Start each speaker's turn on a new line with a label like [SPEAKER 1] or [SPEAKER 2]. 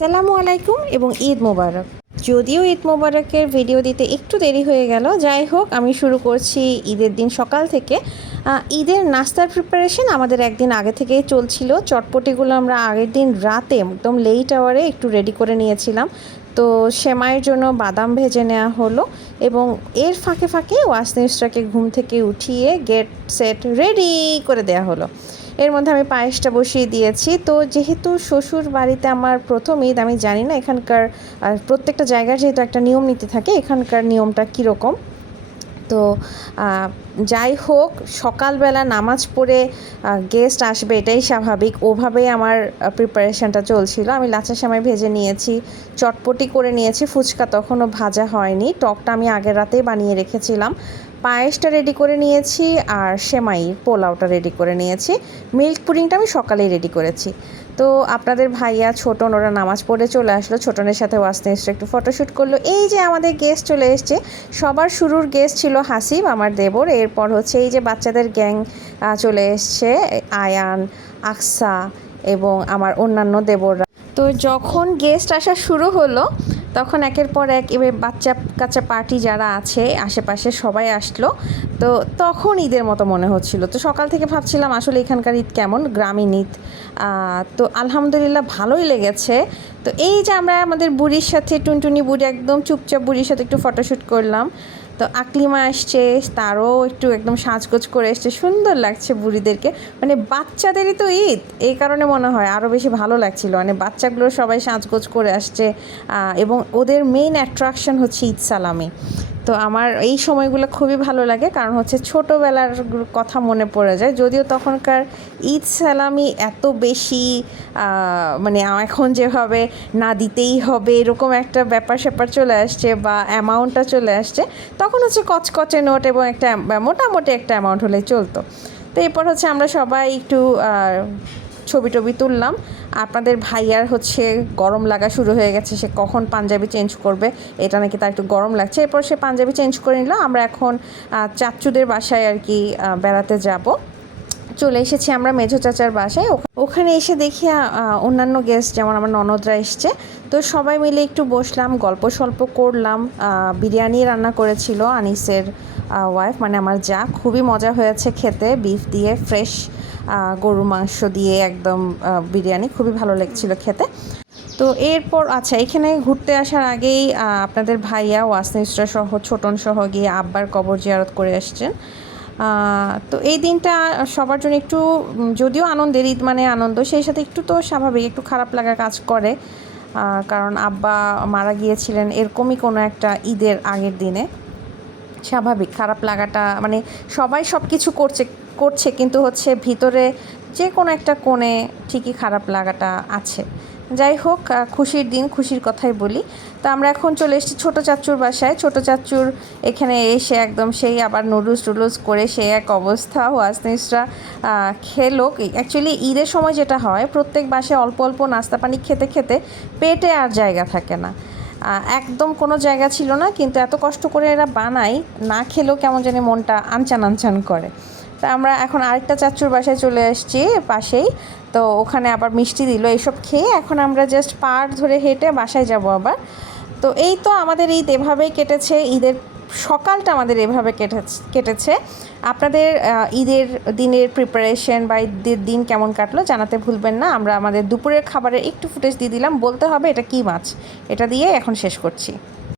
[SPEAKER 1] সালামু আলাইকুম এবং ঈদ মোবারক। যদিও ঈদ মোবারকের ভিডিও দিতে একটু দেরি হয়ে গেল, যাই হোক, আমি শুরু করছি ঈদের দিন সকাল থেকে। ঈদের নাস্তার প্রিপারেশন আমাদের একদিন আগে থেকেই চলছিল। চটপটিগুলো আমরা আগের দিন রাতে একদম লেট আওয়ারে একটু রেডি করে নিয়েছিলাম। তো সেমাইয়ের জন্য বাদাম ভেজে নেওয়া হলো এবং এর ফাঁকে ফাঁকে ওয়াসনিউসটাকে ঘুম থেকে উঠিয়ে গেট সেট রেডি করে দেওয়া হলো। এর মধ্যে আমি পায়েসটা বসিয়ে দিয়েছি। তো যেহেতু শ্বশুর বাড়িতে আমার প্রথম ঈদ, আমি জানি না এখানকার প্রত্যেকটা জায়গার যেহেতু একটা নিয়ম নীতি থাকে, এখানকার নিয়মটা কীরকম? তো যাই হোক, সকালবেলা নামাজ পড়ে গেস্ট আসবে এটাই স্বাভাবিক। ওভাবেই আমার প্রিপারেশনটা চলছিল। আমি লাচা সেমাই ভেজে নিয়েছি, চটপটি করে নিয়েছি, ফুচকা তখনও ভাজা হয়নি। টকটা আমি আগের রাতেই বানিয়ে রেখেছিলাম। পায়েসটা রেডি করে নিয়েছি আর সেমাই পোলাওটা রেডি করে নিয়েছি। মিল্ক পুডিংটা আমি সকালেই রেডি করেছি। তো আপনাদের ভাইয়া ছোটন, ওরা নামাজ পড়ে চলে আসলো। ছোটনের সাথে ওয়াসনে এসে একটু ফটোশ্যুট করল। এই যে আমাদের গেস্ট চলে এসছে, সবার শুরুর গেস্ট ছিল হাসিব আমার দেবর। এরপর হচ্ছে এই যে বাচ্চাদের গ্যাং চলে এসছে, আয়ান, আকসা এবং আমার অন্যান্য দেবররা। তো যখন গেস্ট আসা শুরু হলো, তখন একের পর এক এবার বাচ্চা কাচ্চা পার্টি যারা আছে, আশেপাশে সবাই আসলো। তো তখন ঈদের মতো মনে হচ্ছিল। তো সকাল থেকে ভাবছিলাম আসলে এখানকার ঈদ কেমন? গ্রামীণ ঈদ। তো আলহামদুলিল্লাহ ভালোই লেগেছে। তো এই যে আমরা আমাদের বুড়ির সাথে, টুনটুনি বুড়ি একদম চুপচাপ বুড়ির সাথে একটু ফটোশ্যুট করলাম। তো আকলিমা আসছে, তারও একটু একদম সাজগোজ করে এসছে। সুন্দর লাগছে বুড়িদেরকে। মানে বাচ্চাদেরই তো ঈদ। এই কারণে মনে হয় আরও বেশি ভালো লাগছিল। মানে বাচ্চাগুলো সবাই সাজগোজ করে আসছে এবং ওদের মেইন অ্যাট্রাকশন হচ্ছে ঈদ সালামি। তো আমার এই সময়গুলো খুবই ভালো লাগে, কারণ হচ্ছে ছোটোবেলার কথা মনে পড়ে যায়। যদিও তখনকার ঈদ সালামি এত বেশি মানে এখন যেভাবে না দিতেই হবে, এরকম একটা ব্যাপার স্যাপার চলে আসছে বা অ্যামাউন্টটা চলে আসছে, তখন হচ্ছে কচকচে নোট এবং একটা মোটামুটি একটা অ্যামাউন্ট হলেই চলতো। তো এরপর হচ্ছে আমরা সবাই একটু ছবি টবি তুললাম। আপনাদের ভাইয়ার হচ্ছে গরম লাগা শুরু হয়ে গেছে, সে কখন পাঞ্জাবি চেঞ্জ করবে, এটা নাকি তার একটু গরম লাগছে। এরপর সে পাঞ্জাবি চেঞ্জ করে নিল, আমরা এখন চাচুদের বাসায় আর কি বেড়াতে যাব। চলে এসেছি আমরা মেঝো চাচার বাসায়। ওখানে এসে দেখি অন্যান্য গেস্ট যেমন আমার ননদরা এসছে। তো সবাই মিলে একটু বসলাম, গল্প সল্প করলাম। বিরিয়ানি রান্না করেছিল আনিসের ওয়াইফ মানে আমার যা। খুবই মজা হয়েছে খেতে বিফ দিয়ে ফ্রেশ গরু মাংস দিয়ে একদম বিরিয়ানি। খুবই ভালো লেগেছিল খেতে। তো এরপর আচ্ছা এখানে ঘুরতে আসার আগেই আপনাদের ভাইয়া ওয়াসনিস্ট্রা সহ, ছোটন সহ গিয়ে আব্বার কবর জিয়ারত করে আসছেন। তো এই দিনটা সবার জন্য একটু যদিও আনন্দের ঈদ মানে আনন্দ, সেই সাথে একটু তো স্বাভাবিক, একটু খারাপ লাগা কাজ করে। কারণ আব্বা মারা গিয়েছিলেন এরকমই কোনো একটা ঈদের আগের দিনে। স্বাভাবিক, খারাপ লাগাটা মানে সবাই সব কিছু করছে করছে, কিন্তু হচ্ছে ভিতরে যে কোনো একটা কোণে ঠিকই খারাপ লাগাটা আছে। যাই হোক খুশির দিন খুশির কথাই বলি। তো আমরা এখন চলে এসেছি ছোটো চাচ্চুর বাসায়। ছোটো চাচ্চুর এখানে এসে একদম সেই আবার নুডলস টুডলস করে সে এক অবস্থা। ওয়াসনিসরা খেলো। অ্যাকচুয়ালি ঈদের সময় যেটা হয়, প্রত্যেক বাসায় অল্প অল্প নাস্তা পানি খেতে খেতে পেটে আর জায়গা থাকে না। একদম কোনো জায়গা ছিল না, কিন্তু এত কষ্ট করে এরা বানায়, না খেলেও কেমন জানি মনটা আনচান আনচান করে। তা আমরা এখন আরেকটা চাচুর বাসায় চলে এসেছি পাশেই। তো ওখানে আবার মিষ্টি দিল এইসব খেয়ে। এখন আমরা জাস্ট পার ধরে হেঁটে বাসায় যাব আবার। তো এই তো আমাদের ঈদ এভাবেই কেটেছে। ঈদের সকালটা আমাদের এভাবে কেটেছে আপনাদের ঈদের দিনের প্রিপারেশন বা ঈদের দিন কেমন কাটলো জানাতে ভুলবেন না। আমরা আমাদের দুপুরের খাবারের একটু ফুটেজ দিয়ে দিলাম। বলতে হবে এটা কী মাছ? এটা দিয়ে এখন শেষ করছি।